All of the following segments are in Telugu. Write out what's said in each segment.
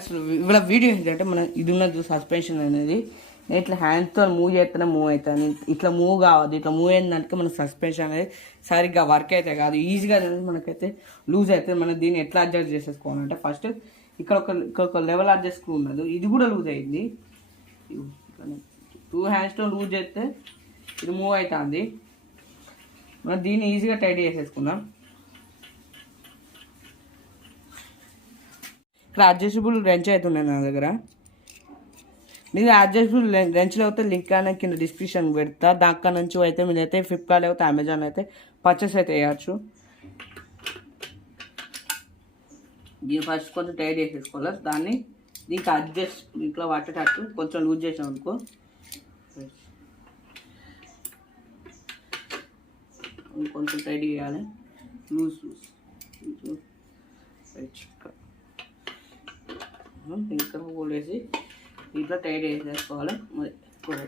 అసలు ఇవాళ వీడియో ఏంటంటే మనం ఇది ఉన్నది సస్పెన్షన్ అనేది నేను ఇట్లా హ్యాండ్స్తో మూవ్ చేస్తేనే మూవ్ అవుతాను. ఇట్లా మూవ్ కావద్దు. ఇట్లా మూవ్ అయిందానికి మన సస్పెన్షన్ అనేది సరిగ్గా వర్క్ అయితే కాదు, ఈజీగా అనేది మనకైతే లూజ్ అవుతుంది. మనం దీన్ని ఎట్లా అడ్జస్ట్ చేసేసుకోవాలంటే ఫస్ట్ ఇక్కడ ఒక లెవెల్ అడ్జస్ట్ ఉన్నది, ఇది కూడా లూజ్ అయింది. 2 హ్యాండ్స్తో లూజ్ చేస్తే ఇది మూవ్ అవుతుంది. మనం దీన్ని ఈజీగా టైట్ చేసేసుకుందాం. ఇక్కడ అడ్జస్టబుల్ రెంచ్ అవుతున్నాయి నా దగ్గర. మీరు అడ్జస్టబుల్ రెంచ్లో అయితే లింక్ అనేది కింద డిస్క్రిప్షన్ పెడతా. దాకా నుంచి అయితే మీరైతే ఫ్లిప్కార్ట్ అయితే అమెజాన్ అయితే పర్చేస్ అయితే వేయచ్చు. దీన్ని ఫస్ట్ కొంచెం టైట్ చేసేసుకోవాలి. దాన్ని దీనికి అడ్జస్ట్ ఇంట్లో పట్టేటట్టు కొంచెం లూజ్ చేసాం అనుకో, కొంచెం టైట్ చేయాలి. లూజ్ ఇంకా హోల్డ్ వేసి ఇట్లా టైట్ వేసేసుకోవాలి. మరి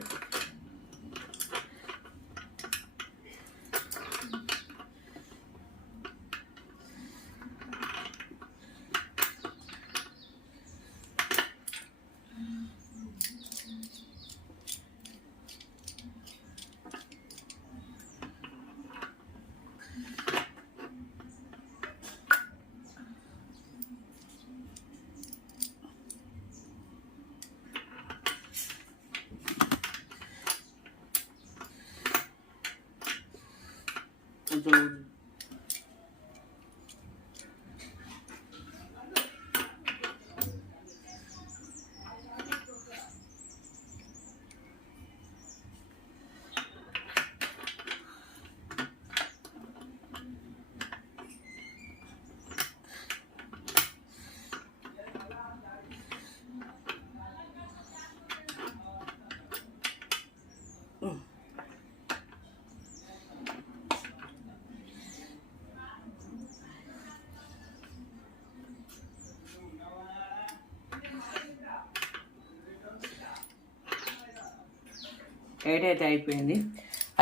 కొంచెం టైట్ అయితే అయిపోయింది.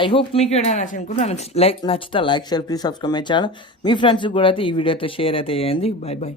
ఐ హోప్ మీకు ఏదైనా నచ్చింది నచ్చితే like share please subscribe my channel. మీ ఫ్రెండ్స్కి కూడా అయితే ఈ వీడియో అయితే షేర్ అయితే చేయండి. Bye bye.